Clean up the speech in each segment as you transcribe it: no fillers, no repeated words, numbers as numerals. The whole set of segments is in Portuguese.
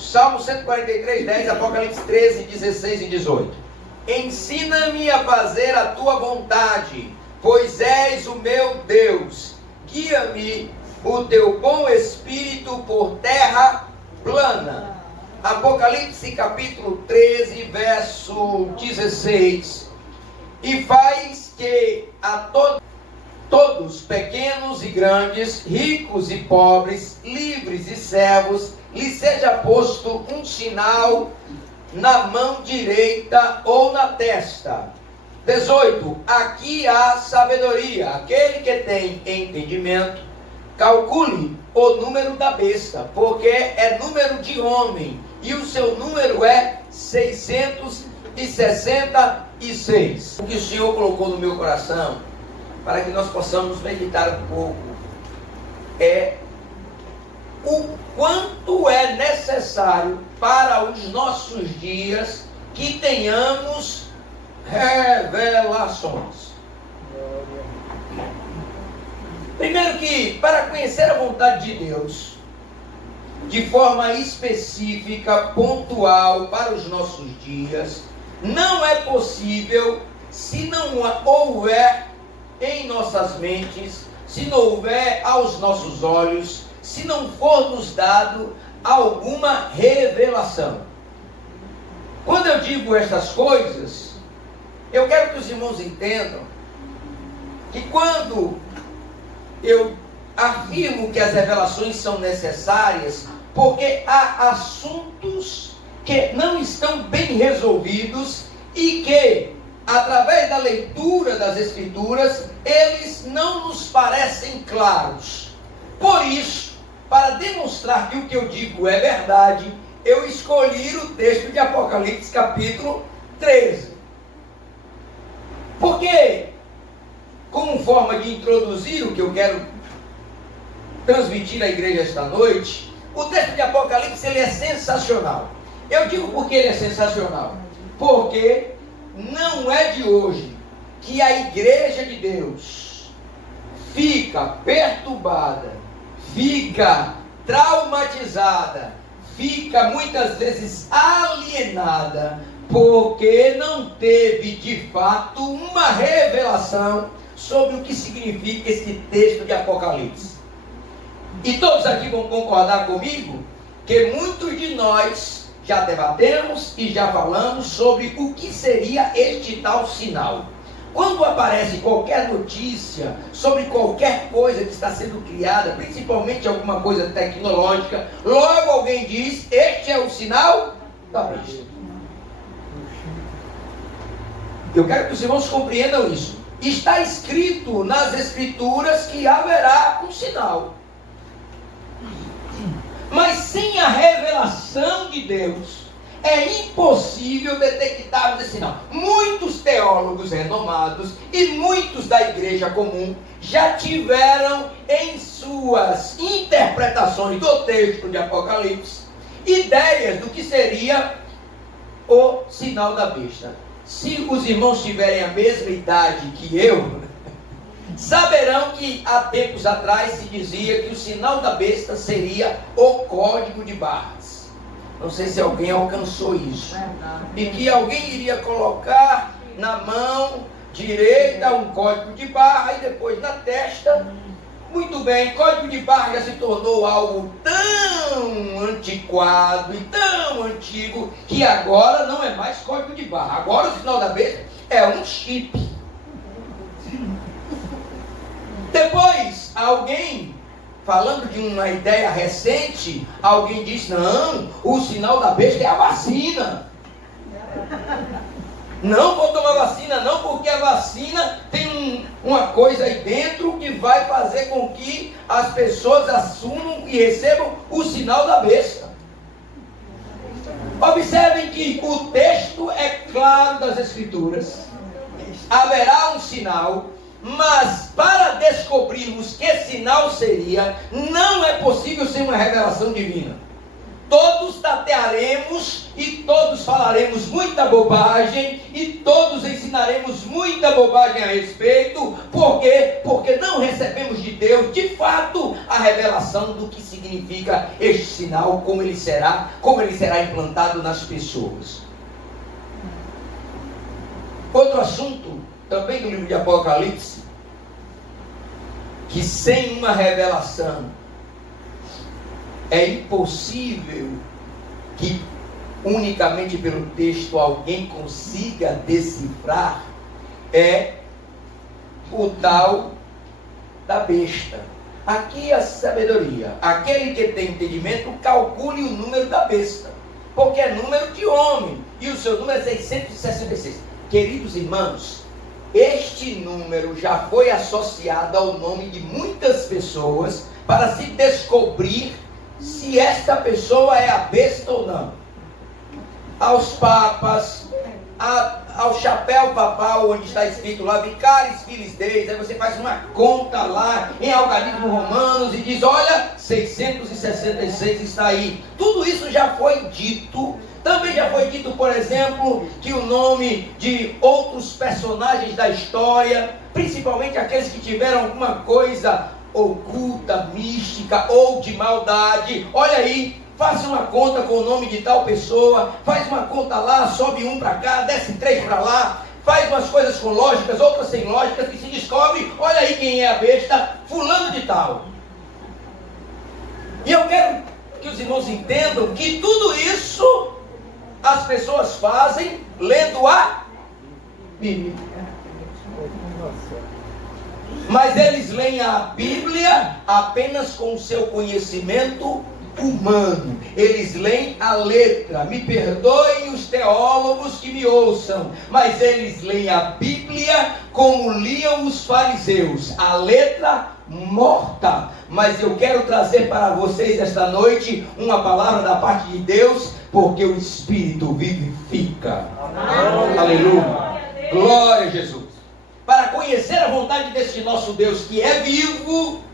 juntos. Salmo 143, 10, Apocalipse 13, 16 e 18. Ensina-me a fazer a tua vontade, pois és o meu Deus. Guia-me o teu bom espírito por terra plana. Apocalipse capítulo 13, verso 16. E faz que a todos, pequenos e grandes, ricos e pobres, livres e servos, lhe seja posto um sinal na mão direita ou na testa. 18. Aqui há sabedoria. Aquele que tem entendimento, calcule o número da besta, porque é número de homem, e o seu número é 666. O que o Senhor colocou no meu coração, para que nós possamos meditar um pouco, é o quanto é necessário para os nossos dias que tenhamos revelações. Primeiro que, para conhecer a vontade de Deus, de forma específica, pontual para os nossos dias, não é possível se não houver em nossas mentes, se não houver aos nossos olhos, se não for nos dado alguma revelação. Quando eu digo estas coisas, eu quero que os irmãos entendam que quando eu afirmo que as revelações são necessárias, porque há assuntos que não estão bem resolvidos e que, através da leitura das Escrituras, eles não nos parecem claros. Por isso, para demonstrar que o que eu digo é verdade, eu escolhi o texto de Apocalipse capítulo 13. Porque, como forma de introduzir o que eu quero transmitir à igreja esta noite, o texto de Apocalipse ele é sensacional. Eu digo porque ele é sensacional, porque não é de hoje que a igreja de Deus fica perturbada, fica traumatizada, fica muitas vezes alienada, porque não teve de fato uma revelação sobre o que significa esse texto de Apocalipse. E todos aqui vão concordar comigo que muitos de nós já debatemos e já falamos sobre o que seria este tal sinal. Quando aparece qualquer notícia sobre qualquer coisa que está sendo criada, principalmente alguma coisa tecnológica, logo alguém diz: este é o sinal da besta. Eu quero que os irmãos compreendam isso. Está escrito nas Escrituras que haverá um sinal. Mas sem a revelação de Deus, é impossível detectarmos esse sinal. Muitos teólogos renomados e muitos da igreja comum já tiveram em suas interpretações do texto de Apocalipse ideias do que seria o sinal da besta. Se os irmãos tiverem a mesma idade que eu, saberão que há tempos atrás se dizia que o sinal da besta seria o código de barras. Não sei se alguém alcançou isso. E que alguém iria colocar na mão direita um código de barra e depois na testa. Muito bem, código de barra já se tornou algo tão antiquado e tão antigo que agora não é mais código de barra. Agora o sinal da besta é um chip. Depois, alguém, falando de uma ideia recente, alguém diz: não, o sinal da besta é a vacina. Não vou tomar vacina não, porque a vacina tem uma coisa aí dentro que vai fazer com que as pessoas assumam e recebam o sinal da besta. Observem que o texto é claro das Escrituras. Haverá um sinal, mas para descobrirmos que sinal seria, não é possível sem uma revelação divina. todos tatearemos e todos falaremos muita bobagem e todos ensinaremos muita bobagem a respeito. Por quê? Porque não recebemos de Deus, de fato, a revelação do que significa este sinal, como ele será implantado nas pessoas. Outro assunto, também do livro de Apocalipse, que sem uma revelação é impossível que unicamente pelo texto alguém consiga decifrar, é o tal da besta. Aqui a sabedoria. Aquele que tem entendimento, calcule o número da besta, porque é número de homem, e o seu número é 666. Queridos irmãos, este número já foi associado ao nome de muitas pessoas para se descobrir se esta pessoa é a besta ou não. Aos papas, ao chapéu papal, onde está escrito lá, Vicaris Filis Deis, aí você faz uma conta lá em algarismo romanos e diz, olha, 666 está aí. Tudo isso já foi dito. Também já foi dito, por exemplo, que o nome de outros personagens da história, principalmente aqueles que tiveram alguma coisa oculta, mística ou de maldade, olha aí, faça uma conta com o nome de tal pessoa, faz uma conta lá, sobe um para cá, desce 3 para lá, faz umas coisas com lógicas, outras sem lógicas, e se descobre, olha aí quem é a besta, fulano de tal. E eu quero que os irmãos entendam que tudo isso as pessoas fazem lendo a Bíblia. Mas eles leem a Bíblia apenas com o seu conhecimento humano. Eles leem a letra. Me perdoem os teólogos que me ouçam, mas eles leem a Bíblia como liam os fariseus, a letra morta. Mas eu quero trazer para vocês esta noite uma palavra da parte de Deus, porque o Espírito vivifica. Amém. Aleluia. Glória a Jesus. Para conhecer a vontade deste nosso Deus que é vivo,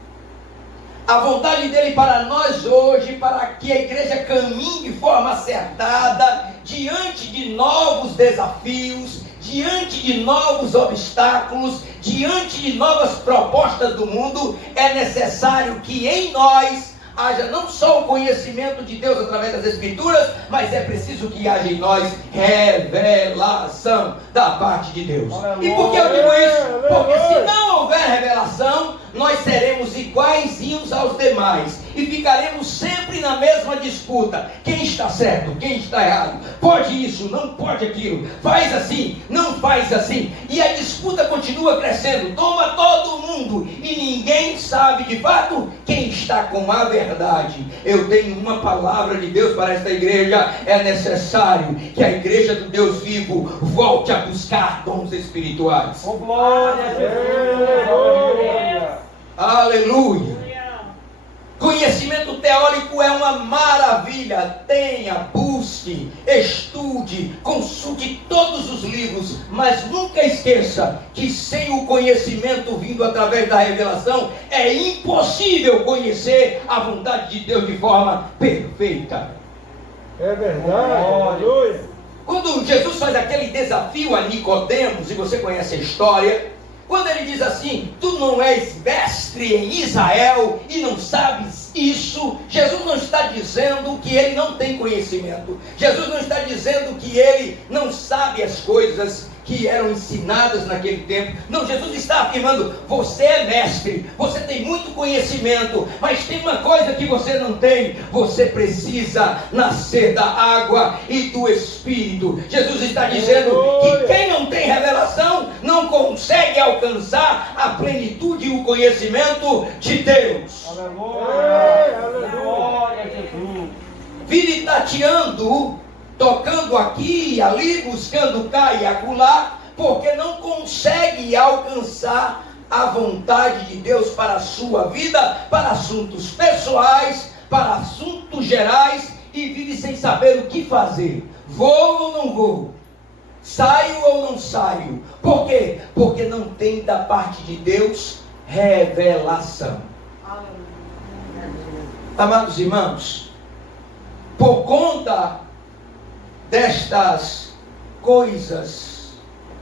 a vontade dele para nós hoje, para que a igreja caminhe de forma acertada, diante de novos desafios, diante de novos obstáculos, diante de novas propostas do mundo, é necessário que em nós haja não só o conhecimento de Deus através das Escrituras, mas é preciso que haja em nós revelação da parte de Deus. E por que eu digo isso? Porque se não houver revelação, nós seremos iguaizinhos aos demais e ficaremos sempre na mesma disputa. Quem está certo? Quem está errado? Pode isso? Não pode aquilo? Faz assim? Não faz assim? E a disputa continua crescendo. Toma todo mundo e ninguém sabe de fato quem está com a verdade. Eu tenho uma palavra de Deus para esta igreja. É necessário que a igreja do Deus vivo volte a buscar dons espirituais. Oh, glória a Deus! Aleluia! Conhecimento teórico é uma maravilha. Tenha, busque, estude, consulte todos os livros, mas nunca esqueça que sem o conhecimento vindo através da revelação, é impossível conhecer a vontade de Deus de forma perfeita. É verdade, aleluia. Quando Jesus faz aquele desafio a Nicodemos, e você conhece a história, quando ele diz assim, tu não és mestre em Israel e não sabes isso, Jesus não está dizendo que ele não tem conhecimento. Jesus não está dizendo que ele não sabe as coisas que eram ensinadas naquele tempo. Não, Jesus está afirmando, você é mestre, você tem muito conhecimento, mas tem uma coisa que você não tem, você precisa nascer da água e do Espírito. Jesus está dizendo que quem não tem revelação não consegue alcançar a plenitude e o conhecimento de Deus. Aleluia, aleluia, Jesus. Vive tateando, tocando aqui e ali, buscando cá e acolá, porque não consegue alcançar a vontade de Deus para a sua vida, para assuntos pessoais, para assuntos gerais, e vive sem saber o que fazer. Vou ou não vou? Saio ou não saio? Por quê? Porque não tem da parte de Deus revelação. Amados irmãos, por conta destas coisas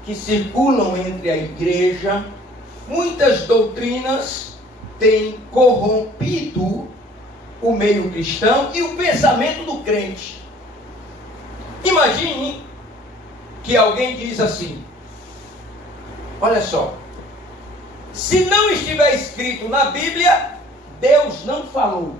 que circulam entre a igreja, muitas doutrinas têm corrompido o meio cristão e o pensamento do crente. Imagine que alguém diz assim: olha só, se não estiver escrito na Bíblia, Deus não falou.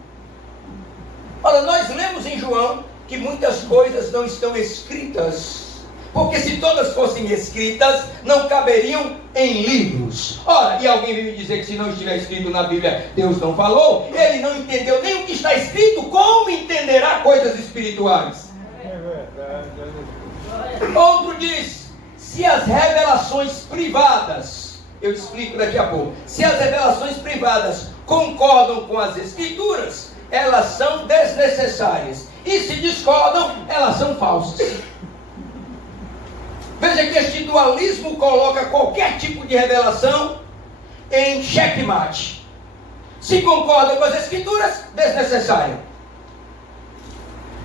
Olha, nós lemos em João que muitas coisas não estão escritas, porque se todas fossem escritas, não caberiam em livros. Ora, e alguém vem me dizer que se não estiver escrito na Bíblia, Deus não falou, ele não entendeu nem o que está escrito, como entenderá coisas espirituais? É verdade. Outro diz, se as revelações privadas, eu explico daqui a pouco, se as revelações privadas concordam com as escrituras, elas são desnecessárias, e se discordam, elas são falsas. Veja que este dualismo coloca qualquer tipo de revelação em xeque-mate. Se concorda com as escrituras, desnecessária.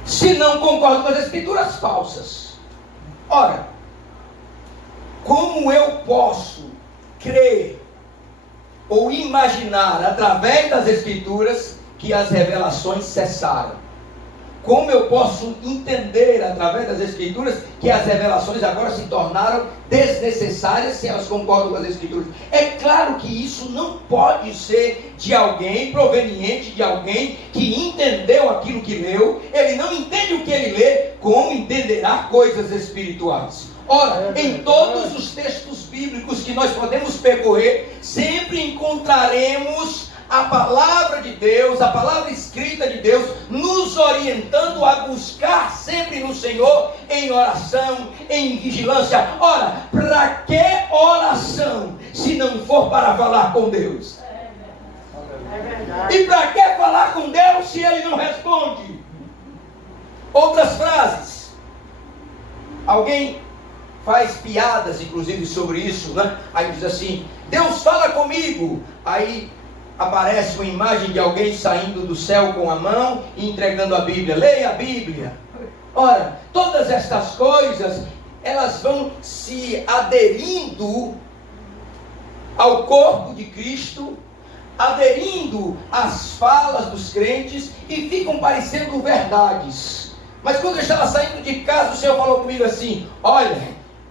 Se não concorda com as escrituras, falsas. Ora, como eu posso crer ou imaginar através das escrituras que as revelações cessaram? Como eu posso entender através das escrituras que as revelações agora se tornaram desnecessárias se elas concordam com as escrituras? É claro que isso não pode ser de alguém proveniente de alguém que entendeu aquilo que leu. Ele não entende o que ele lê, como entenderá coisas espirituais? Ora, em todos os textos bíblicos que nós podemos percorrer, sempre encontraremos a palavra de Deus, a palavra escrita de Deus, nos orientando a buscar sempre no Senhor, em oração, em vigilância. Ora, para que oração, se não for para falar com Deus? É verdade. E para que falar com Deus se Ele não responde? Outras frases. Alguém faz piadas, inclusive, sobre isso, né? Aí diz assim, Deus fala comigo. Aí aparece uma imagem de alguém saindo do céu com a mão e entregando a Bíblia. Leia a Bíblia. Ora, todas estas coisas, elas vão se aderindo ao corpo de Cristo, aderindo às falas dos crentes e ficam parecendo verdades. Mas quando eu estava saindo de casa, o Senhor falou comigo assim, olha,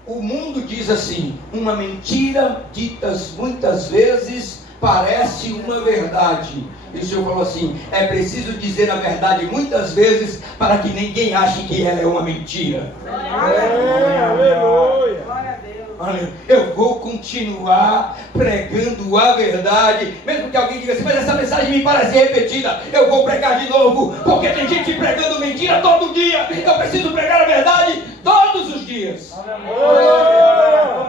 o mundo diz assim, uma mentira ditas muitas vezes parece uma verdade. E o Senhor falou assim, é preciso dizer a verdade muitas vezes para que ninguém ache que ela é uma mentira. Aleluia. Glória a Deus. Olha, eu vou continuar pregando a verdade, mesmo que alguém diga assim, mas essa mensagem me parece repetida, eu vou pregar de novo, porque tem gente pregando mentira todo dia. Eu preciso pregar a verdade todos os dias. Glória.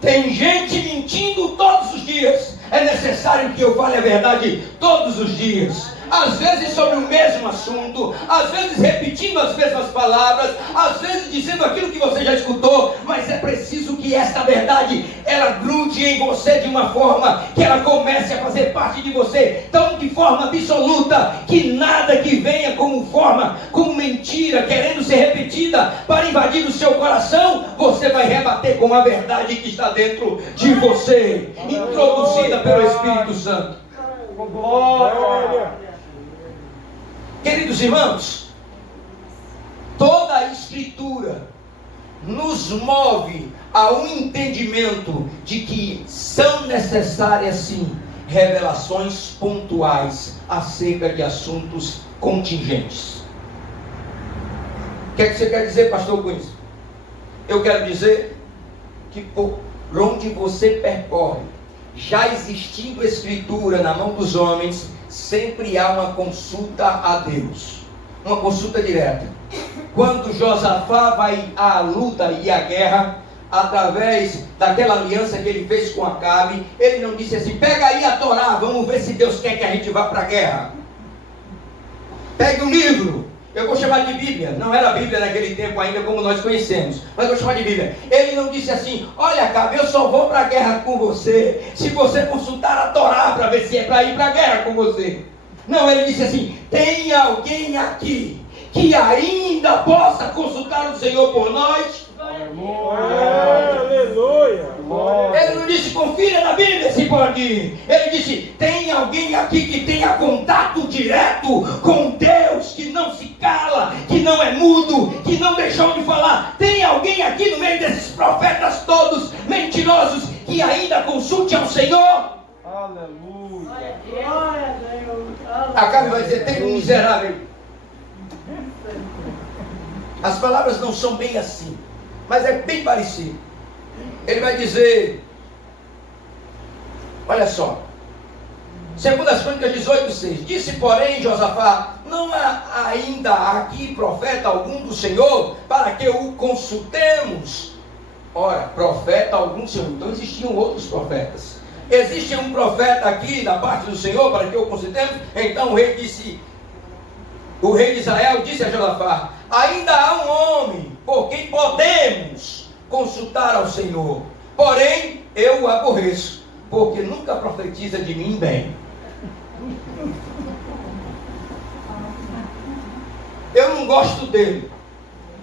Tem gente mentindo todos os dias. É necessário que eu fale a verdade todos os dias. Às vezes sobre o mesmo assunto, às vezes repetindo as mesmas palavras, às vezes dizendo aquilo que você já escutou, mas é preciso que esta verdade, ela grude em você de uma forma que ela comece a fazer parte de você, tão de forma absoluta, que nada que venha como mentira, querendo ser repetida para invadir o seu coração, você vai rebater com a verdade que está dentro de você, introduzida pelo Espírito Santo. Glória. Queridos irmãos, toda a Escritura nos move a um entendimento de que são necessárias sim revelações pontuais acerca de assuntos contingentes. O que é que você quer dizer, pastor, com isso? Eu quero dizer que por onde você percorre, já existindo Escritura na mão dos homens, sempre há uma consulta a Deus, uma consulta direta. Quando Josafá vai à luta e à guerra, através daquela aliança que ele fez com Acabe, ele não disse assim, pega aí a Torá, vamos ver se Deus quer que a gente vá para a guerra. Pegue um livro, eu vou chamar de Bíblia, não era a Bíblia naquele tempo ainda como nós conhecemos, mas vou chamar de Bíblia. Ele não disse assim, olha Acabe, eu só vou para a guerra com você se você consultar a Torá para ver se é para ir para a guerra com você. Não, ele disse assim: tem alguém aqui que ainda possa consultar o Senhor por nós? Aleluia. Ele não disse confira na Bíblia se pode ir. Ele disse: tem alguém aqui que tenha contato direto com Deus, que não se cala, que não é mudo, que não deixou de falar. Tem alguém aqui no meio desses profetas todos mentirosos que ainda consulte ao Senhor? Aleluia. Glória a Deus. Acabe vai dizer: tem um miserável. As palavras não são bem assim, mas é bem parecido. Ele vai dizer, olha só, 2 Crônicas 18:6, disse porém Josafá: não há ainda aqui profeta algum do Senhor para que o consultemos? Ora, profeta algum do Senhor. Então existiam outros profetas. Existe um profeta aqui da parte do Senhor para que o consultemos? Então o rei de Israel disse a Josafá: ainda há um homem por quem podemos consultar ao Senhor, porém eu o aborreço, porque nunca profetiza de mim bem. Eu não gosto dele.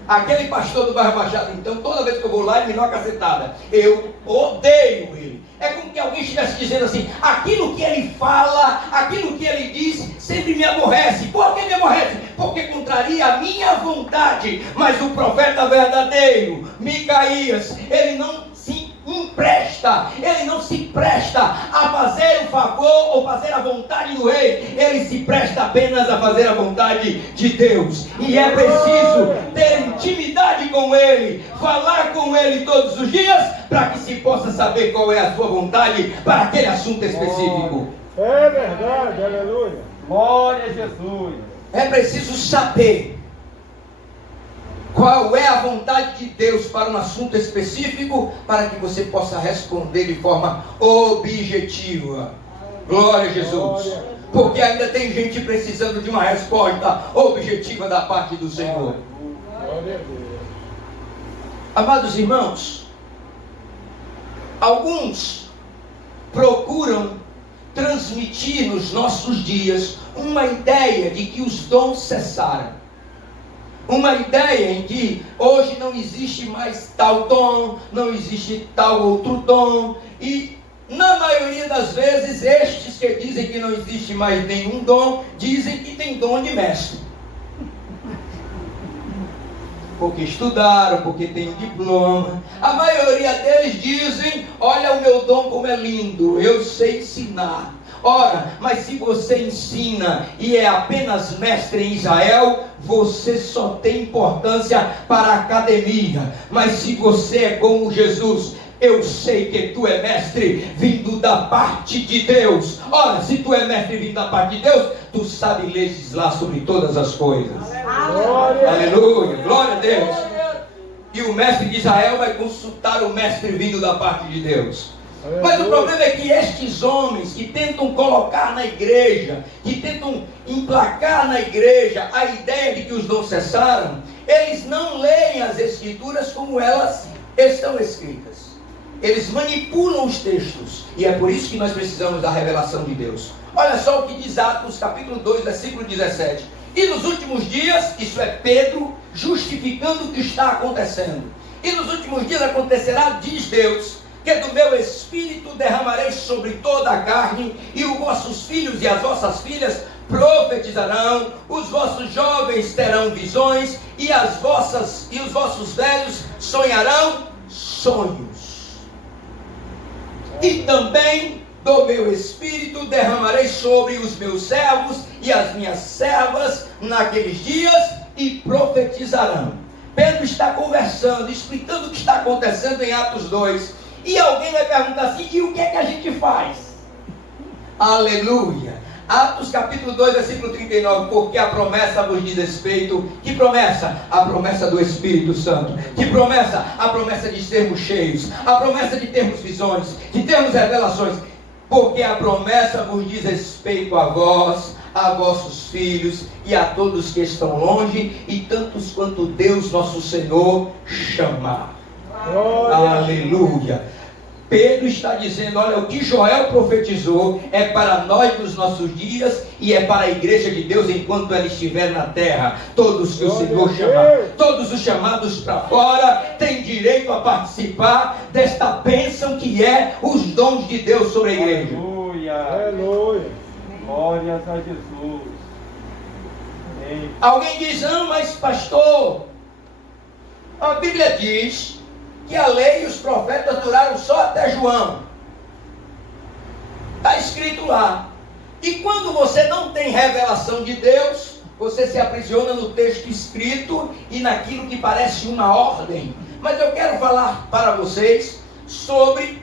Aquele pastor do bairro Machado, então, toda vez que eu vou lá, ele me dá uma cacetada. Eu odeio ele. É como que alguém estivesse dizendo assim: aquilo que ele fala, aquilo que ele diz, sempre me aborrece. Por que me aborrece? Porque contraria a minha vontade. Mas o profeta verdadeiro, Micaías, ele não se empresta, ele não se presta a fazer o favor ou fazer a vontade do rei. Ele se presta apenas a fazer a vontade de Deus. E é preciso ter intimidade com ele, falar com ele todos os dias, para que se possa saber qual é a sua vontade para aquele assunto específico. É verdade, aleluia. Glória a Jesus. É preciso saber qual é a vontade de Deus para um assunto específico, para que você possa responder de forma objetiva. Glória a Jesus. Porque ainda tem gente precisando de uma resposta objetiva da parte do Senhor. Glória a Deus. Amados irmãos, alguns procuram transmitir nos nossos dias uma ideia de que os dons cessaram. Uma ideia em que hoje não existe mais tal dom, não existe tal outro dom. E na maioria das vezes, estes que dizem que não existe mais nenhum dom, dizem que tem dom de mestre. Porque estudaram, porque tem um diploma. A maioria deles dizem: olha o meu dom como é lindo, eu sei ensinar. Ora, mas se você ensina e é apenas mestre em Israel, você só tem importância para a academia. Mas se você é como Jesus, eu sei que tu é mestre vindo da parte de Deus. Ora, se tu é mestre vindo da parte de Deus, tu sabe legislar sobre todas as coisas. Glória. Aleluia, glória a Deus. E o mestre de Israel vai consultar o mestre vindo da parte de Deus. Mas o problema é que estes homens que tentam colocar na igreja, que tentam emplacar na igreja a ideia de que os dons cessaram, eles não leem as escrituras como elas estão escritas. Eles manipulam os textos. E é por isso que nós precisamos da revelação de Deus. Olha só o que diz Atos capítulo 2, versículo 17. E nos últimos dias, isso é Pedro justificando o que está acontecendo. E nos últimos dias acontecerá, diz Deus, que do meu espírito derramarei sobre toda a carne, e os vossos filhos e as vossas filhas profetizarão, os vossos jovens terão visões, e os vossos velhos sonharão sonhos. E também do meu espírito derramarei sobre os meus servos e as minhas servas naqueles dias, e profetizarão. Pedro está conversando, explicando o que está acontecendo em Atos 2. E alguém vai perguntar assim: e o que é que a gente faz? Aleluia! Atos capítulo 2, versículo 39. Porque a promessa vos diz respeito. Que promessa? A promessa do Espírito Santo. Que promessa? A promessa de sermos cheios. A promessa de termos visões, de termos revelações. Porque a promessa vos diz respeito a vós, a vossos filhos e a todos que estão longe, e tantos quanto Deus nosso Senhor chamar. Aleluia. Pedro está dizendo, olha, o que Joel profetizou é para nós nos nossos dias e é para a igreja de Deus enquanto ela estiver na terra. Todos que o Senhor chamar, todos os chamados para fora têm direito a participar desta bênção que é os dons de Deus sobre a igreja. Aleluia. Aleluia. Glórias a Jesus. Amém. Alguém diz, não, mas pastor, a Bíblia diz que a lei e os profetas duraram só até João. Está escrito lá. E quando você não tem revelação de Deus, você se aprisiona no texto escrito e naquilo que parece uma ordem. Mas eu quero falar para vocês sobre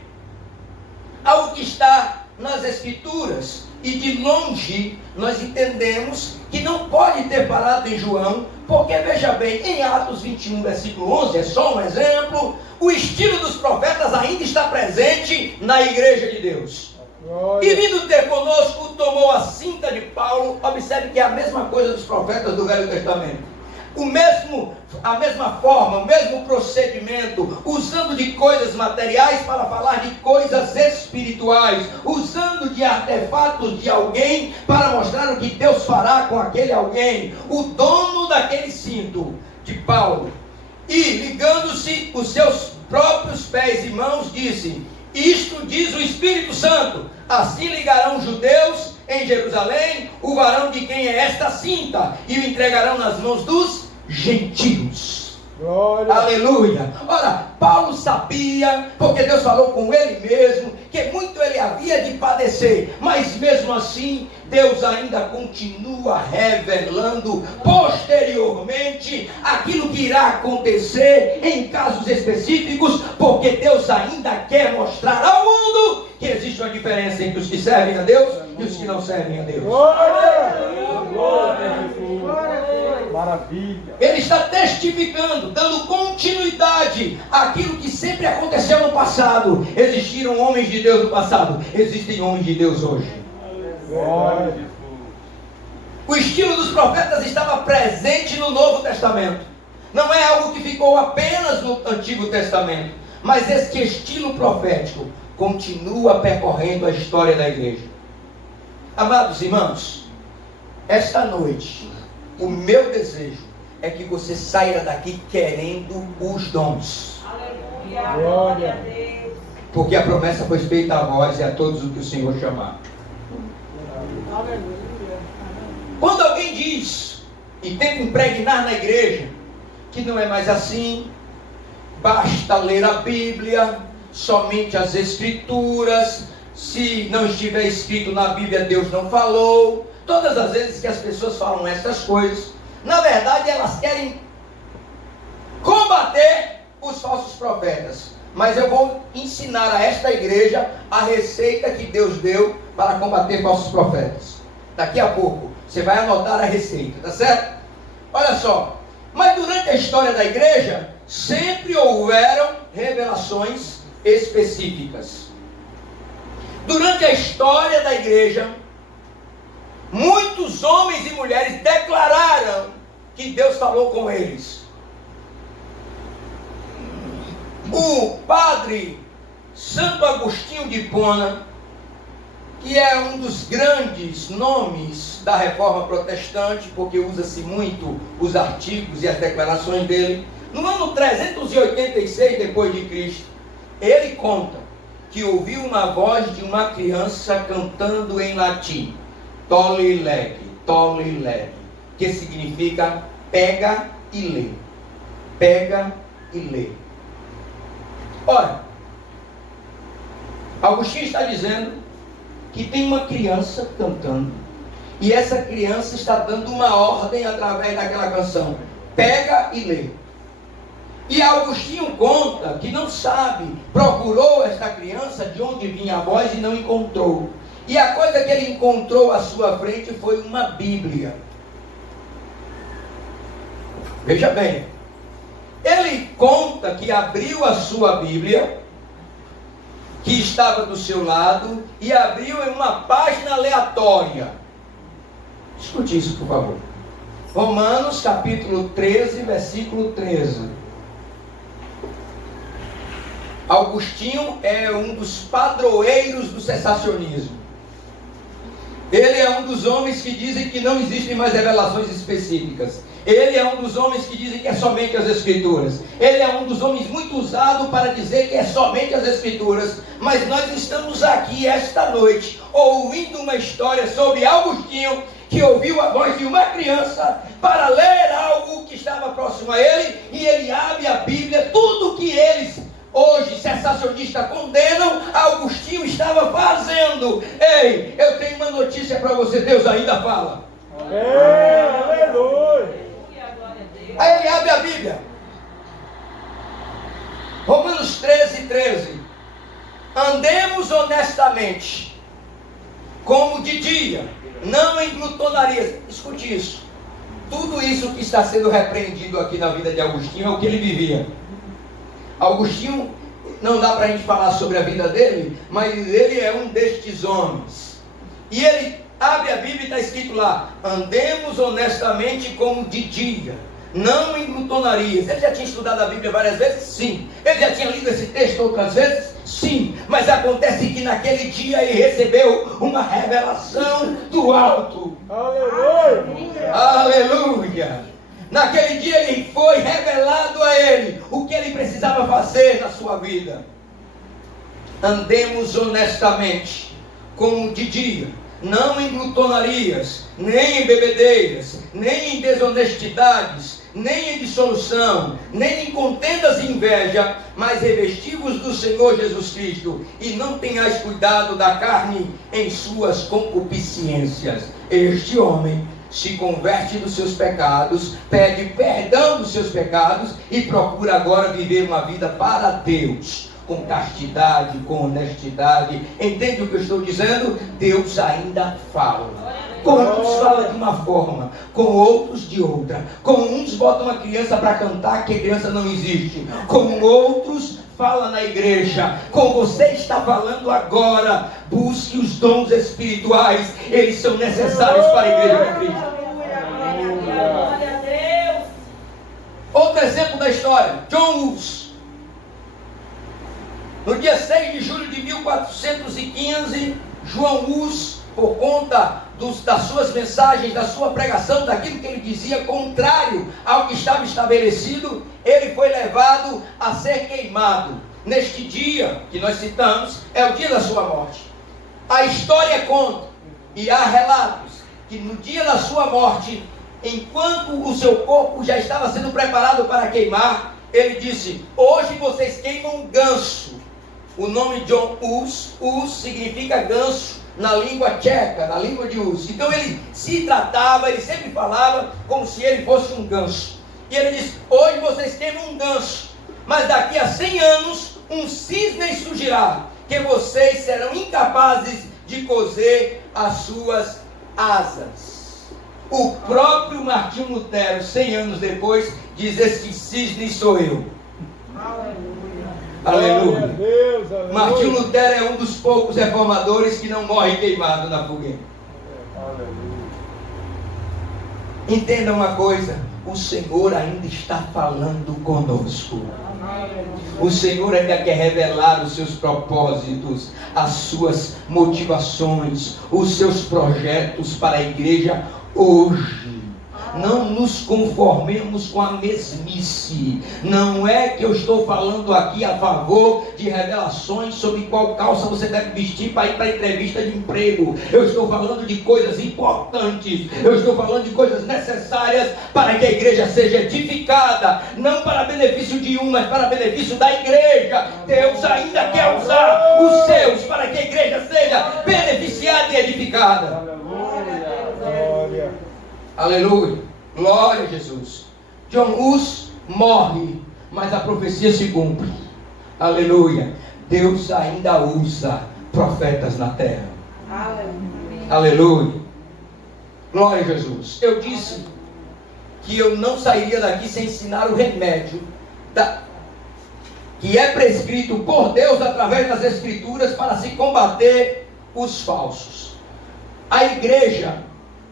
algo que está nas Escrituras. E de longe nós entendemos que não pode ter parado em João, porque veja bem, em Atos 21, versículo 11, é só um exemplo, o estilo dos profetas ainda está presente na igreja de Deus. E vindo ter conosco, tomou a cinta de Paulo. Observe que é a mesma coisa dos profetas do Velho Testamento. A mesma forma, o mesmo procedimento, usando de coisas materiais para falar de coisas espirituais, usando de artefatos de alguém para mostrar o que Deus fará com aquele alguém, o dono daquele cinto de Paulo. E ligando-se os seus próprios pés e mãos, disse: isto diz o Espírito Santo, assim ligarão os judeus em Jerusalém o varão de quem é esta cinta, e o entregarão nas mãos dos gentios. Glória. Aleluia. Ora, Paulo sabia, porque Deus falou com ele mesmo, que muito ele havia de padecer, mas mesmo assim Deus ainda continua revelando posteriormente aquilo que irá acontecer em casos específicos, porque Deus ainda quer mostrar ao mundo que existe uma diferença entre os que servem a Deus e os que não servem a Deus. Glória! Glória a Jesus! Maravilha! Ele está testificando, dando continuidade àquilo que sempre aconteceu no passado. Existiram homens de Deus no passado, existem homens de Deus hoje. Glória a Jesus! O estilo dos profetas estava presente no Novo Testamento. Não é algo que ficou apenas no Antigo Testamento, mas este estilo profético continua percorrendo a história da igreja. Amados irmãos, esta noite, o meu desejo é que você saia daqui querendo os dons. Aleluia. Glória a Deus. Porque a promessa foi feita a vós e a todos os que o Senhor chamar. Aleluia. Quando alguém diz e tenta impregnar na igreja que não é mais assim, basta ler a Bíblia, somente as Escrituras, se não estiver escrito na Bíblia, Deus não falou. Todas as vezes que as pessoas falam essas coisas, na verdade elas querem combater os falsos profetas. Mas eu vou ensinar a esta igreja a receita que Deus deu para combater falsos profetas. Daqui a pouco você vai anotar a receita, tá certo? Olha só, mas durante a história da igreja sempre houveram revelações específicas. Durante a história da igreja, muitos homens e mulheres declararam que Deus falou com eles. O padre Santo Agostinho de Hipona, que é um dos grandes nomes da Reforma Protestante, porque usa-se muito os artigos e as declarações dele, no ano 386 depois de Cristo, ele conta que ouviu uma voz de uma criança cantando em latim, Tolle lege, que significa pega e lê. Pega e lê. Ora, Agostinho está dizendo que tem uma criança cantando, e essa criança está dando uma ordem através daquela canção, pega e lê. E Agostinho conta que não sabe, procurou esta criança de onde vinha a voz e não encontrou. E a coisa que ele encontrou à sua frente foi uma Bíblia. Veja bem, ele conta que abriu a sua Bíblia, que estava do seu lado, e abriu em uma página aleatória. Escute isso, por favor. Romanos capítulo 13, versículo 13. Agostinho é um dos padroeiros do cessacionismo. Ele é um dos homens que dizem que não existem mais revelações específicas. Ele é um dos homens que dizem que é somente as Escrituras. Ele é um dos homens muito usado para dizer que é somente as Escrituras. Mas nós estamos aqui esta noite ouvindo uma história sobre Agostinho, que ouviu a voz de uma criança para ler algo que estava próximo a ele, e ele abre a Bíblia, tudo que eles hoje cessacionistas condenam, Agostinho estava fazendo. Ei, eu tenho uma notícia para você, Deus ainda fala. Aleluia. Aí ele abre a Bíblia, Romanos 13:13. Andemos honestamente, como de dia, não em glutonarias. Escute isso. Tudo isso que está sendo repreendido aqui na vida de Agostinho é o que ele vivia. Agostinho, não dá para a gente falar sobre a vida dele, mas ele é um destes homens. E ele abre a Bíblia e está escrito lá: andemos honestamente como de dia, não em glutonarias. Ele já tinha estudado a Bíblia várias vezes? Sim. Ele já tinha lido esse texto outras vezes? Sim. Mas acontece que naquele dia ele recebeu uma revelação do alto. Aleluia. Aleluia. Naquele dia ele foi revelado a ele o que ele precisava fazer na sua vida. Andemos honestamente, como de dia, não em glutonarias, nem em bebedeiras, nem em desonestidades, nem em dissolução, nem em contendas e inveja, mas revestivos do Senhor Jesus Cristo, e não tenhais cuidado da carne em suas concupiscências. Este homem se converte dos seus pecados, pede perdão dos seus pecados e procura agora viver uma vida para Deus, com castidade, com honestidade. Entende o que eu estou dizendo? Deus ainda fala. Com uns fala de uma forma, com outros de outra. Com uns bota uma criança para cantar que a criança não existe. Com outros fala na igreja. Com você está falando agora. Busque os dons espirituais. Eles são necessários para a igreja de Cristo. Glória a Deus. Outro exemplo da história, John Hus. No dia 6 de julho de 1415, João Hus, por conta das suas mensagens, da sua pregação, daquilo que ele dizia contrário ao que estava estabelecido, ele foi levado a ser queimado. Neste dia que nós citamos, é o dia da sua morte. A história conta, e há relatos, que no dia da sua morte, enquanto o seu corpo já estava sendo preparado para queimar, ele disse: hoje vocês queimam ganso. O nome John Hus, Hus significa ganso na língua tcheca, na língua de Hus. Então ele se tratava, ele sempre falava como se ele fosse um ganso. E ele disse: hoje vocês queimam um ganso, mas daqui a 100 anos um cisne surgirá, que vocês serão incapazes de coser as suas asas. O próprio Martinho Lutero, 100 anos depois, diz: esse cisne sou eu. Aleluia. Deus, aleluia. Martinho Lutero é um dos poucos reformadores que não morre queimado na fogueira. Aleluia. Entenda uma coisa: o Senhor ainda está falando conosco. O Senhor ainda quer revelar os seus propósitos, as suas motivações, os seus projetos para a igreja hoje. Não nos conformemos com a mesmice. Não é que eu estou falando aqui a favor de revelações sobre qual calça você deve vestir para ir para a entrevista de emprego. Eu estou falando de coisas importantes. Eu estou falando de coisas necessárias para que a igreja seja edificada. Não para benefício de um, mas para benefício da igreja. Deus ainda quer usar os seus para que a igreja seja beneficiada e edificada. Glória. Aleluia, glória a Jesus. John Hus morre, mas a profecia se cumpre. Aleluia, Deus ainda usa profetas na terra. Aleluia. Aleluia, glória a Jesus. Eu disse que eu não sairia daqui sem ensinar o remédio que é prescrito por Deus através das Escrituras para se combater os falsos. A igreja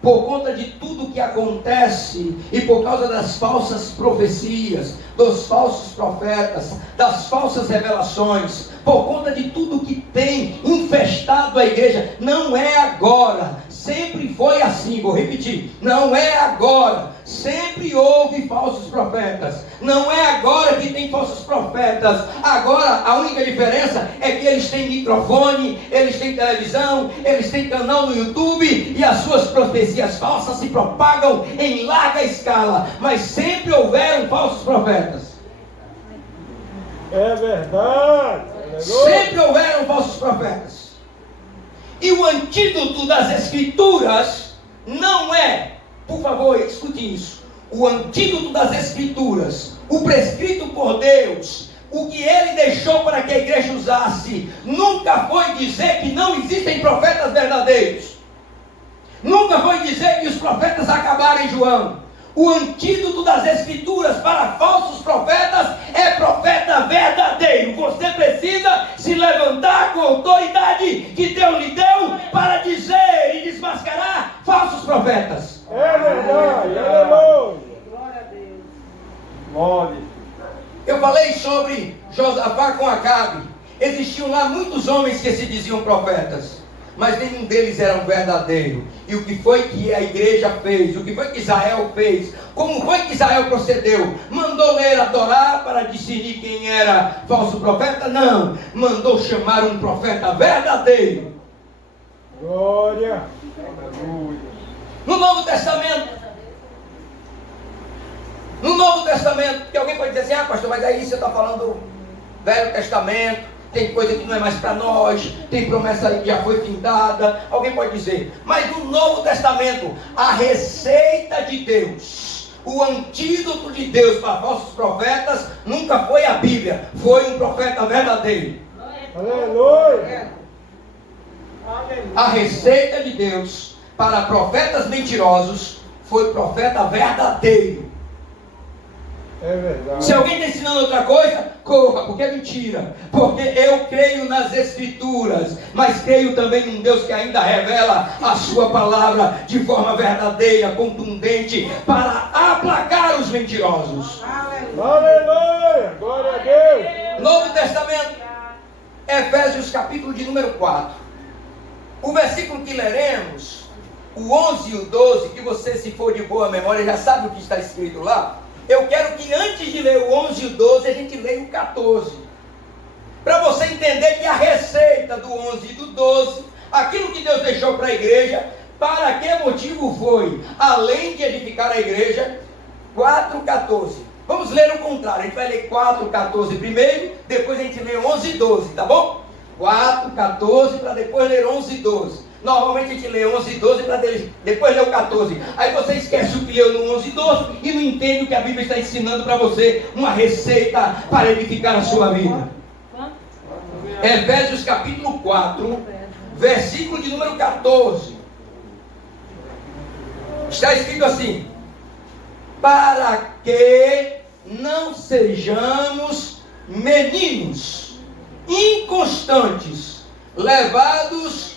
por conta de tudo que acontece e por causa das falsas profecias, dos falsos profetas, das falsas revelações, por conta de tudo que tem infestado a igreja. Não é agora, sempre foi assim. Vou repetir, não é agora, sempre houve falsos profetas. Não é agora que tem falsos profetas. Agora a única diferença é que eles têm microfone, eles têm televisão, eles têm canal no YouTube, e as suas profecias falsas se propagam em larga escala. Mas sempre houveram falsos profetas. É verdade. Sempre houveram falsos profetas. E o antídoto das Escrituras não é, por favor, escute isso. O antídoto das Escrituras, o prescrito por Deus, o que Ele deixou para que a igreja usasse, nunca foi dizer que não existem profetas verdadeiros. Nunca foi dizer que os profetas acabaram em João. O antídoto das Escrituras para falsos profetas é profeta verdadeiro. Você precisa se levantar com a autoridade que Deus lhe deu para dizer e desmascarar falsos profetas. É verdade, aleluia. Glória a Deus. Glória. Eu falei sobre Josafá com Acabe. Existiam lá muitos homens que se diziam profetas, mas nenhum deles era um verdadeiro. E o que foi que a igreja fez? O que foi que Israel fez? Como foi que Israel procedeu? Mandou ler a Torá para discernir quem era falso profeta? Não. Mandou chamar um profeta verdadeiro. Glória. Aleluia. No Novo Testamento, que alguém pode dizer assim: ah, pastor, mas aí você está falando do Velho Testamento, tem coisa que não é mais para nós, tem promessa aí que já foi findada. Alguém pode dizer, mas no Novo Testamento, a receita de Deus, o antídoto de Deus para falsos profetas, nunca foi a Bíblia, foi um profeta verdadeiro. Aleluia. A receita de Deus para profetas mentirosos foi profeta verdadeiro. É verdade. Se alguém está ensinando outra coisa, corra, porque é mentira. Porque eu creio nas Escrituras, mas creio também num Deus que ainda revela a sua palavra de forma verdadeira, contundente, para aplacar os mentirosos. Aleluia. Glória a Deus. Novo Testamento, Efésios capítulo de número 4. O versículo que leremos, o 11 e o 12, que você, se for de boa memória, já sabe o que está escrito lá. Eu quero que antes de ler o 11 e o 12, a gente leia o 14. Para você entender que a receita do 11 e do 12, aquilo que Deus deixou para a igreja, para que motivo foi? Além de edificar a igreja, 4:14. Vamos ler o contrário. A gente vai ler 4:14 primeiro, depois a gente lê 11 e 12, tá bom? 4:14 para depois ler 11 e 12. Normalmente a gente lê 11 e 12 para depois ler o 14. Aí você esquece o que leu no 11 e 12 e não entende o que a Bíblia está ensinando para você. Uma receita para edificar a sua vida. Efésios capítulo 4, versículo de número 14. Está escrito assim: para que não sejamos meninos inconstantes, levados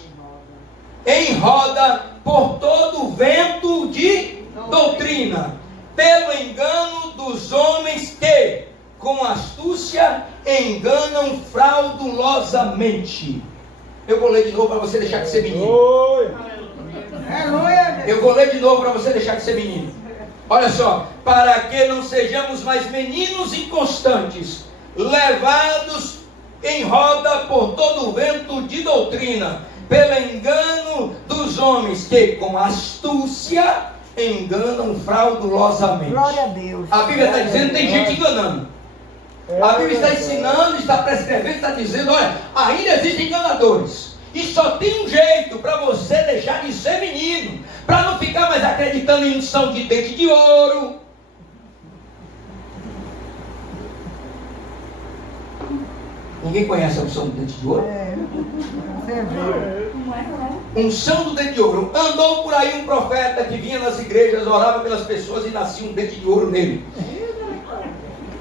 em roda por todo vento de doutrina, pelo engano dos homens que, com astúcia, enganam fraudulosamente. Eu vou ler de novo para você deixar de ser menino. Eu vou ler de novo para você deixar de ser menino. Olha só: para que não sejamos mais meninos inconstantes, levados em roda por todo vento de doutrina, pelo engano dos homens que, com astúcia, enganam fraudulosamente. Glória a Deus. A Bíblia está dizendo que tem gente enganando. A Bíblia está ensinando, está prescrevendo, está dizendo: olha, ainda existem enganadores. E só tem um jeito para você deixar de ser menino, para não ficar mais acreditando em unção de dente de ouro. Ninguém conhece a unção do dente de ouro? Unção do dente de ouro. Andou por aí um profeta que vinha nas igrejas, orava pelas pessoas e nascia um dente de ouro nele.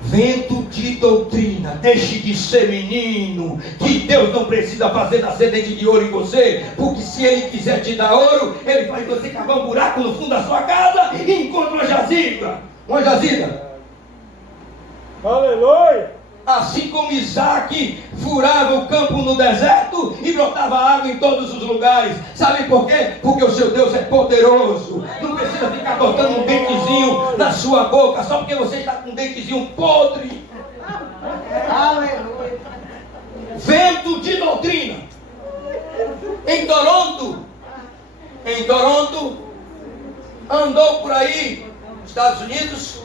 Vento de doutrina, deixe de ser menino, que Deus não precisa fazer nascer dente de ouro em você, porque se Ele quiser te dar ouro, Ele faz você cavar um buraco no fundo da sua casa e encontra uma jazida. Uma jazida. Aleluia. Assim como Isaac furava o campo no deserto e brotava água em todos os lugares. Sabe por quê? Porque o seu Deus é poderoso. Não precisa ficar botando um dentezinho na sua boca só porque você está com um dentezinho podre. Aleluia. Vento de doutrina. Em Toronto, andou por aí, Estados Unidos,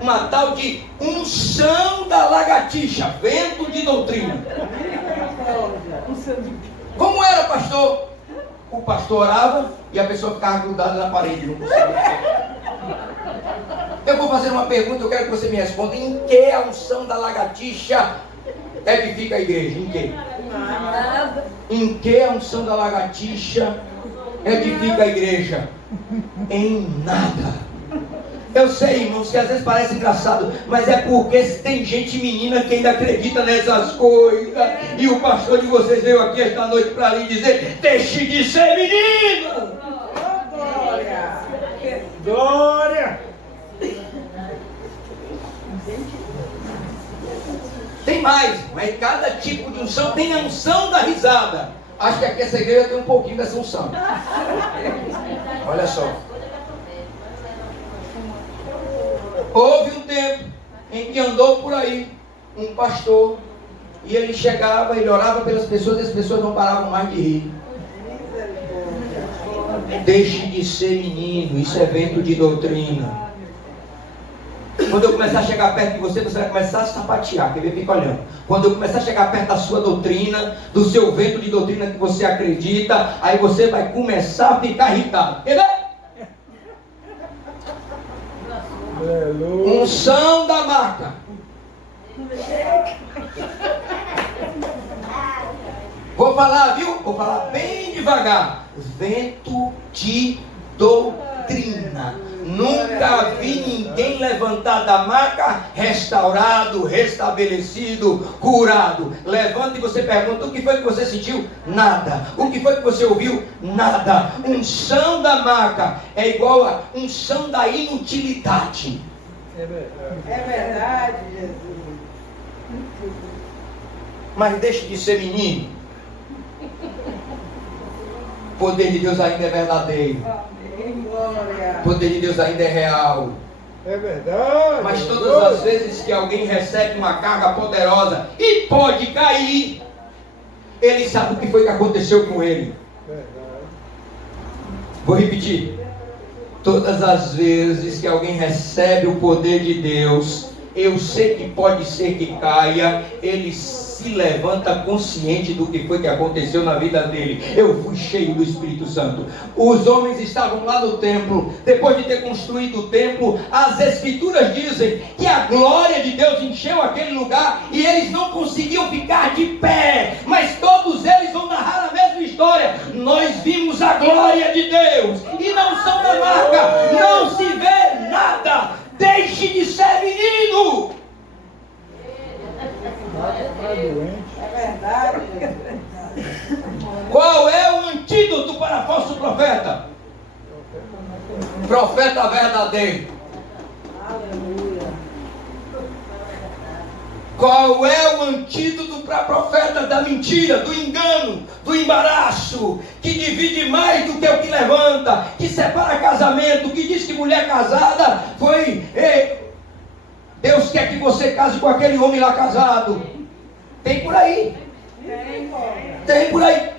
uma tal de unção da lagartixa, vento de doutrina. Como era, pastor? O pastor orava e a pessoa ficava grudada na parede, não conseguia. Eu vou fazer uma pergunta, eu quero que você me responda. Em que a unção da lagartixa edifica a igreja? Em que? Em que a unção da lagartixa edifica a igreja? Em nada. Eu sei, irmãos, que às vezes parece engraçado, mas é porque tem gente menina que ainda acredita nessas coisas. E o pastor de vocês veio aqui esta noite para lhe dizer: deixe de ser menino. Glória. Glória. Tem mais, mas cada tipo de unção tem a unção da risada. Acho que aqui essa igreja tem um pouquinho dessa unção. Olha só. Houve um tempo em que andou por aí um pastor, e ele chegava, ele orava pelas pessoas, e as pessoas não paravam mais de rir. Deixe de ser menino, isso é vento de doutrina. Quando eu começar a chegar perto de você, você vai começar a sapatear, quer ver? Fica olhando. Quando eu começar a chegar perto da sua doutrina, do seu vento de doutrina que você acredita, aí você vai começar a ficar irritado. Quer ver? Unção da marca. Vou falar, viu? Vou falar bem devagar. Vento de doutrina. Nunca vi ninguém levantar da maca restaurado, restabelecido, curado. Levanta e você pergunta: o que foi que você sentiu? Nada. O que foi que você ouviu? Nada. Unção da maca é igual a unção da inutilidade. É verdade, Jesus. Mas deixe de ser menino. O poder de Deus ainda é verdadeiro. Glória. O poder de Deus ainda é real. É verdade. Mas todas as vezes que alguém recebe uma carga poderosa e pode cair, ele sabe o que foi que aconteceu com ele. Verdade. Vou repetir. Todas as vezes que alguém recebe o poder de Deus, eu sei que pode ser que caia, ele se levanta consciente do que foi que aconteceu na vida dele. Eu fui cheio do Espírito Santo. Os homens estavam lá no templo, depois de ter construído o templo, as escrituras dizem que a glória de Deus encheu aquele lugar e eles não conseguiam ficar de pé, mas todos eles vão narrar a mesma história. Nós vimos a glória de Deus e não são da marca, não se vê nada. Deixe de ser menino. É verdade, Jesus. Qual é o antídoto para falso profeta? Profeta verdadeiro. Aleluia. Qual é o antídoto para profeta da mentira, do engano, do embaraço, que divide mais do que o que levanta, que separa casamento, que diz que mulher casada foi... Deus quer que você case com aquele homem lá casado. Tem por aí. Tem por aí.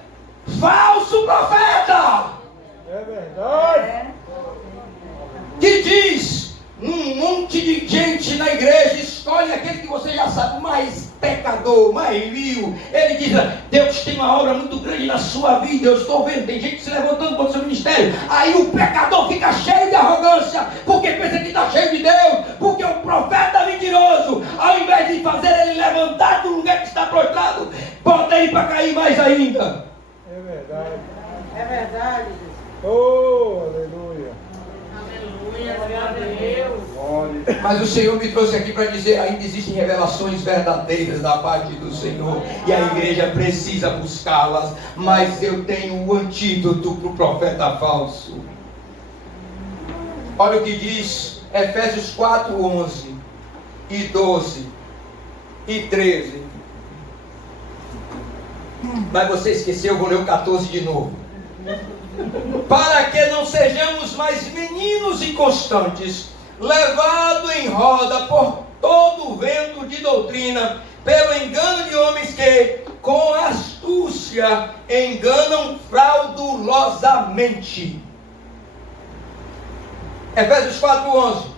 Falso profeta. É verdade. Que diz... Um monte de gente na igreja escolhe aquele que você já sabe, mais pecador, mais vil. Ele diz: Deus tem uma obra muito grande na sua vida. Eu estou vendo, tem gente se levantando contra o seu ministério. Aí o pecador fica cheio de arrogância, porque pensa que está cheio de Deus. Porque o profeta mentiroso, ao invés de fazer ele levantar do lugar que está prostrado, bota ele para cair mais ainda. É verdade. É verdade, Jesus. Oh, aleluia. Aleluia, glória a Deus. Mas o Senhor me trouxe aqui para dizer, ainda existem revelações verdadeiras da parte do Senhor, e a igreja precisa buscá-las, mas eu tenho o antídoto para o profeta falso. Olha o que diz Efésios 4, 11 e 12 e 13. Mas você esqueceu, eu vou ler o 14 de novo. Para que não sejamos mais meninos inconstantes, levados em roda por todo o vento de doutrina, pelo engano de homens que, com astúcia, enganam fraudulosamente. Efésios 4:11.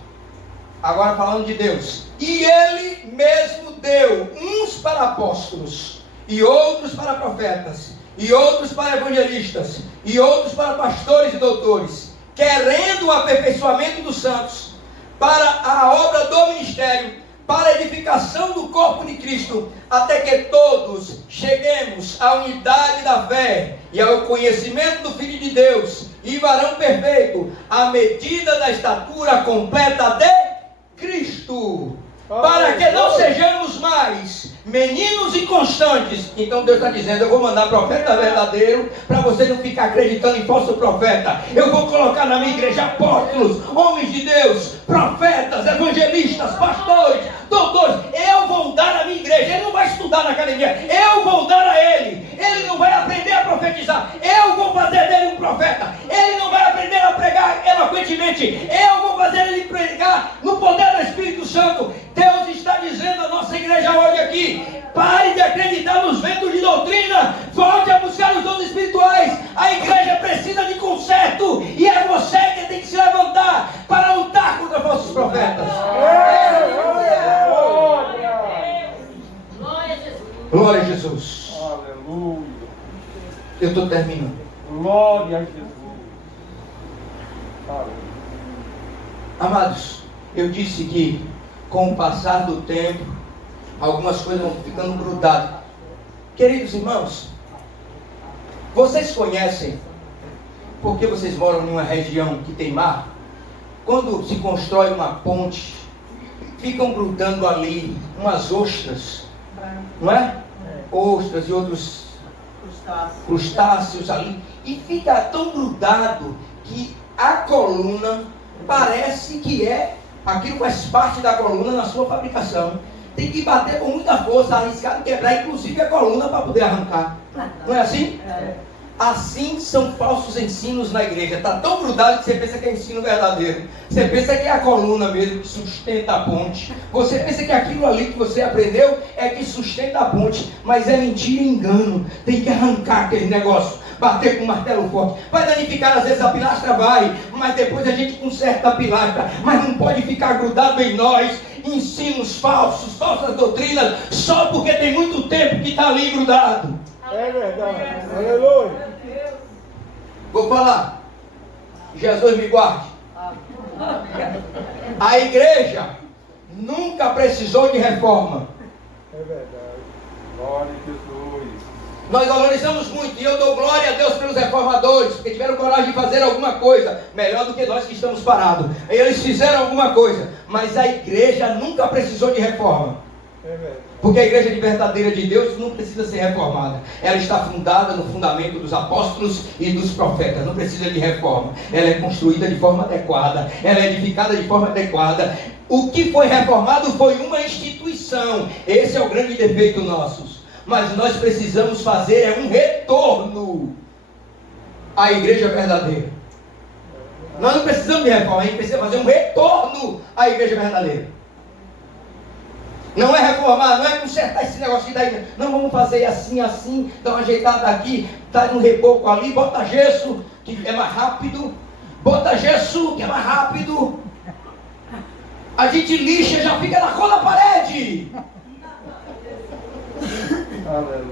Agora falando de Deus. E Ele mesmo deu uns para apóstolos, e outros para profetas, e outros para evangelistas, e outros para pastores e doutores, querendo o aperfeiçoamento dos santos, para a obra do ministério, para a edificação do corpo de Cristo, até que todos cheguemos à unidade da fé e ao conhecimento do Filho de Deus, e varão perfeito, à medida da estatura completa de Cristo, para que não sejamos mais meninos inconstantes. Então Deus está dizendo, eu vou mandar profeta verdadeiro, para você não ficar acreditando em falso profeta. Eu vou colocar na minha igreja apóstolos, homens de Deus, profetas, evangelistas, pastores, doutores. Eu vou dar na minha igreja. Ele não vai estudar na academia, eu vou dar a ele. Ele não vai aprender a profetizar, eu vou fazer dele um profeta. Ele não vai aprender a pregar eloquentemente, eu vou fazer ele pregar no poder do Espírito Santo. Deus está dizendo à nossa igreja hoje aqui, pare de acreditar nos ventos de doutrina, volte a buscar os dons espirituais. A igreja precisa de conserto, e é você que tem que se levantar para lutar contra falsos profetas. Glória a Jesus. Aleluia. Eu estou terminando. Glória a Jesus. Aleluia. Amados, eu disse que com o passar do tempo, algumas coisas vão ficando grudadas. Queridos irmãos, vocês conhecem, porque vocês moram em uma região que tem mar, quando se constrói uma ponte, ficam grudando ali umas ostras, não é? Ostras e outros crustáceos ali, e fica tão grudado que a coluna parece que aquilo faz parte da coluna na sua fabricação. Tem que bater com muita força, arriscar quebrar, inclusive a coluna, para poder arrancar. Não é assim? Assim são falsos ensinos na igreja. Está tão grudado que você pensa que é ensino verdadeiro. Você pensa que é a coluna mesmo que sustenta a ponte. Você pensa que aquilo ali que você aprendeu é que sustenta a ponte. Mas é mentira e engano. Tem que arrancar aquele negócio, bater com um martelo forte. Vai danificar às vezes a pilastra? Vai. Mas depois a gente conserta a pilastra. Mas não pode ficar grudado em nós ensinos falsos, falsas doutrinas, só porque tem muito tempo que está ali grudado. É verdade. Aleluia. Vou falar. Jesus me guarde. A igreja nunca precisou de reforma. É verdade. Glória a Jesus. Nós valorizamos muito, e eu dou glória a Deus pelos reformadores, porque tiveram coragem de fazer alguma coisa, melhor do que nós que estamos parados. Eles fizeram alguma coisa, mas a igreja nunca precisou de reforma. É verdade. Porque a igreja verdadeira de Deus não precisa ser reformada. Ela está fundada no fundamento dos apóstolos e dos profetas. Não precisa de reforma. Ela é construída de forma adequada. Ela é edificada de forma adequada. O que foi reformado foi uma instituição. Esse é o grande defeito nosso. Mas nós precisamos fazer um retorno à igreja verdadeira. Nós não precisamos de reforma. A gente precisa fazer um retorno à igreja verdadeira. Não é reformar, não é consertar esse negócio daí. Não, vamos fazer assim, assim, dá uma ajeitada aqui, tá um reboco ali, bota gesso, que é mais rápido. Bota gesso, que é mais rápido. A gente lixa, já fica na cor da parede. Aleluia.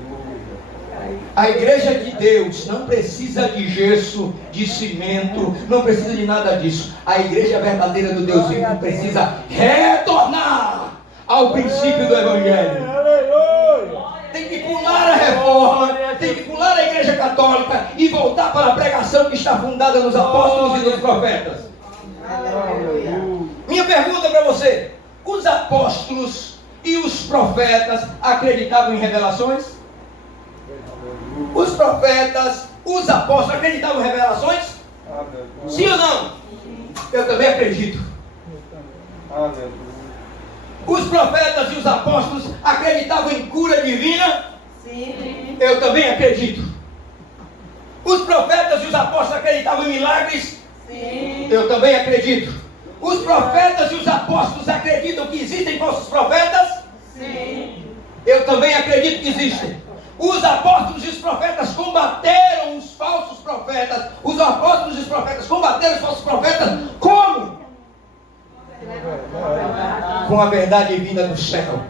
A igreja de Deus não precisa de gesso, de cimento, não precisa de nada disso. A igreja verdadeira do Deus vivo precisa retornar ao princípio do Evangelho. Tem que pular a reforma, tem que pular a igreja católica e voltar para a pregação que está fundada nos apóstolos e nos profetas. Aleluia. Minha Minha pergunta para você: os apóstolos e os profetas acreditavam em revelações? Os profetas, os apóstolos acreditavam em revelações? Sim ou não? Eu também acredito. Os profetas e os apóstolos acreditavam em cura divina? Sim. Eu também acredito. Os profetas e os apóstolos acreditavam em milagres? Sim. Eu também acredito. Os profetas e os apóstolos acreditam que existem falsos profetas? Sim. Eu também acredito que existem. Os apóstolos e os profetas combateram os falsos profetas. Os apóstolos e os profetas combateram os falsos profetas. Como? Com a verdade vinda do céu.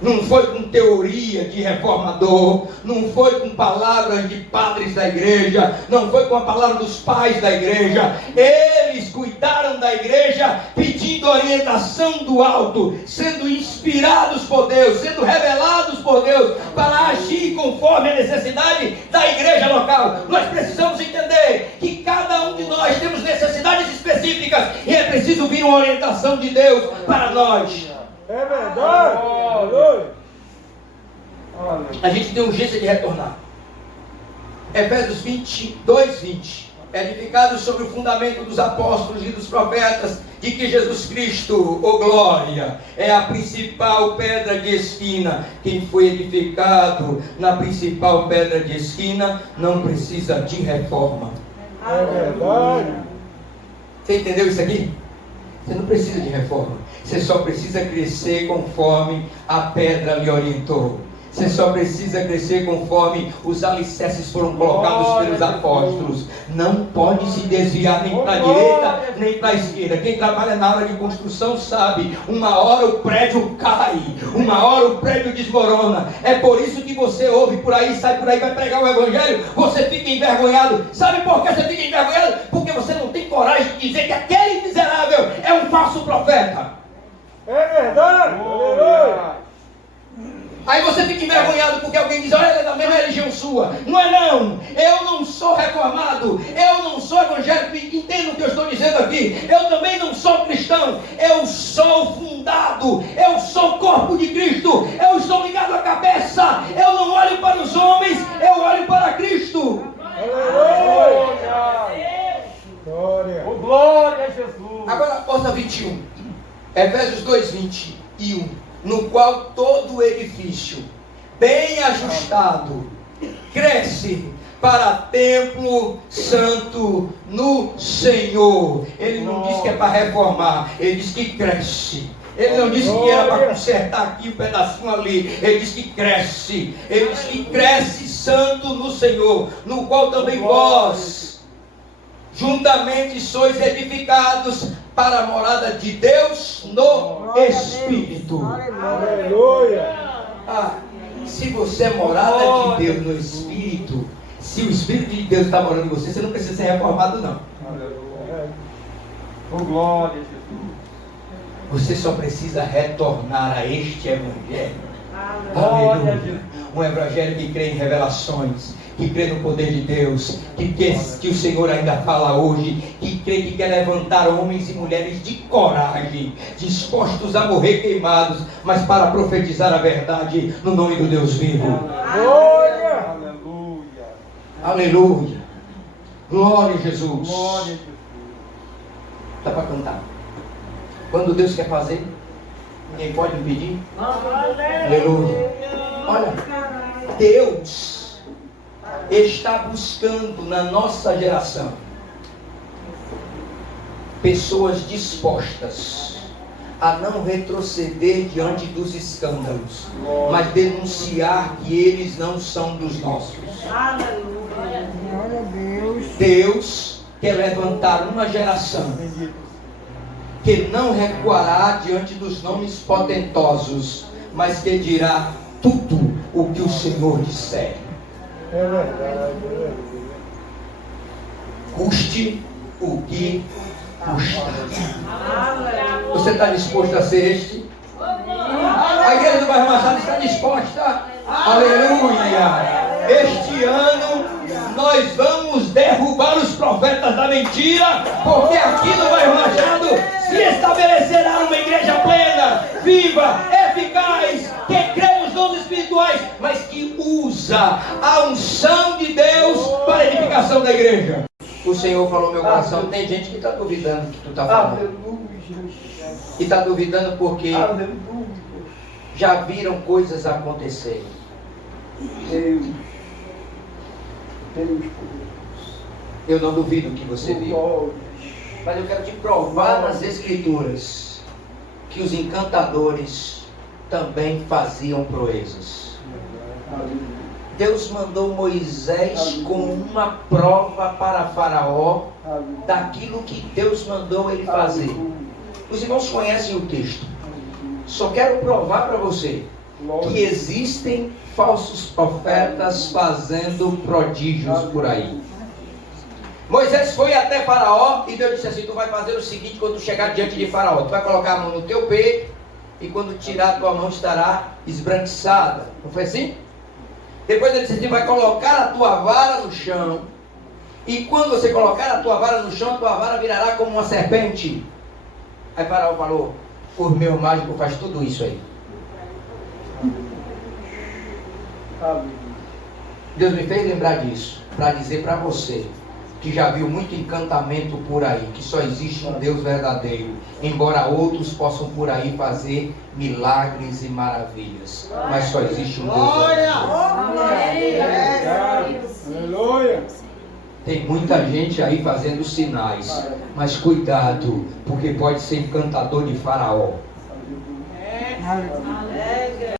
Não foi com teoria de reformador, não foi com palavras de padres da igreja, não foi com a palavra dos pais da igreja. Eles cuidaram da igreja pedindo orientação do alto, sendo inspirados por Deus, sendo revelados por Deus para agir conforme a necessidade da igreja local. Nós precisamos entender que cada um de nós temos necessidades específicas e é preciso vir uma orientação de Deus para nós. É verdade. Aleluia. A gente tem urgência de retornar. Efésios 22:20. Edificados sobre o fundamento dos apóstolos e dos profetas, de que Jesus Cristo, ô glória, é a principal pedra de esquina. Quem foi edificado na principal pedra de esquina não precisa de reforma. É verdade. Você entendeu isso aqui? Você não precisa de reforma. Você só precisa crescer conforme a pedra lhe orientou. Você só precisa crescer conforme os alicerces foram colocados pelos apóstolos. Não pode se desviar nem para a direita, nem para a esquerda. Quem trabalha na área de construção sabe, uma hora o prédio cai, uma hora o prédio desmorona. É por isso que você ouve por aí, sai por aí, vai pregar o evangelho, você fica envergonhado. Sabe por que você fica envergonhado? Porque você não tem coragem de dizer que aquele miserável é um falso profeta. É verdade. Aleluia. Aí você fica envergonhado porque alguém diz: olha, ele é da mesma religião sua. Não é não. Eu não sou reformado. Eu não sou evangélico. Entenda o que eu estou dizendo aqui. Eu também não sou cristão. Eu sou fundado. Eu sou corpo de Cristo. Eu estou ligado à cabeça. Eu não olho para os homens. Eu olho para Cristo. Aleluia. Glória. Oh, glória a Jesus. Agora, porta 21. Efésios 2:21. No qual todo edifício, bem ajustado, cresce para templo santo no Senhor. Ele não diz que é para reformar, ele diz que cresce. Ele não disse que era para consertar aqui um pedacinho ali. Ele diz que cresce. Ele diz que cresce santo no Senhor, no qual também vós juntamente sois edificados para a morada de Deus no Espírito. Aleluia. Se você é morada de Deus no Espírito, se o Espírito de Deus está morando em você, você não precisa ser reformado não. Aleluia. Oh, glória a Jesus. Você só precisa retornar a este Evangelho. Aleluia. Um Evangelho que crê em revelações, que crê no poder de Deus, que o Senhor ainda fala hoje, que crê que quer levantar homens e mulheres de coragem, dispostos a morrer queimados, mas para profetizar a verdade no nome do Deus vivo. Glória. Aleluia. Aleluia. Glória a Jesus. Glória a Jesus. Dá para cantar. Quando Deus quer fazer, ninguém pode impedir. Aleluia. Olha, Deus está buscando na nossa geração pessoas dispostas a não retroceder diante dos escândalos, mas denunciar que eles não são dos nossos. Aleluia. Glória a Deus. Deus quer levantar uma geração que não recuará diante dos nomes potentosos, mas que dirá tudo o que o Senhor disser. É verdade. Custe o que custar. Você está disposto a ser este? A igreja do bairro Machado está disposta. Aleluia! Este ano nós vamos derrubar os profetas da mentira, porque aqui no bairro Machado se estabelecerá uma igreja plena, viva, eficaz, que crê nos dons espirituais, mas que usa a unção de Deus para a edificação da igreja. O Senhor falou no meu coração, tem gente que está duvidando do que tu está falando. E está duvidando porque já viram coisas acontecerem. Eu não duvido que você viu. Mas eu quero te provar nas Escrituras que os encantadores também faziam proezas. Deus mandou Moisés com uma prova para Faraó daquilo que Deus mandou ele fazer. Os irmãos conhecem o texto. Só quero provar para você que existem falsos profetas fazendo prodígios por aí. Moisés foi até Faraó e Deus disse assim: tu vai fazer o seguinte, quando tu chegar diante de Faraó, tu vai colocar a mão no teu peito e quando tirar a tua mão estará esbranquiçada. Não foi assim? Depois ele disse assim: vai colocar a tua vara no chão e quando você colocar a tua vara no chão, a tua vara virará como uma serpente. Aí Faraó falou: o meu mágico faz tudo isso aí. Deus me fez lembrar disso para dizer para você que já viu muito encantamento por aí, que só existe um Deus verdadeiro, embora outros possam por aí fazer milagres e maravilhas, mas só existe um Deus verdadeiro. Aleluia. Tem muita gente aí fazendo sinais, mas cuidado, porque pode ser encantador de Faraó.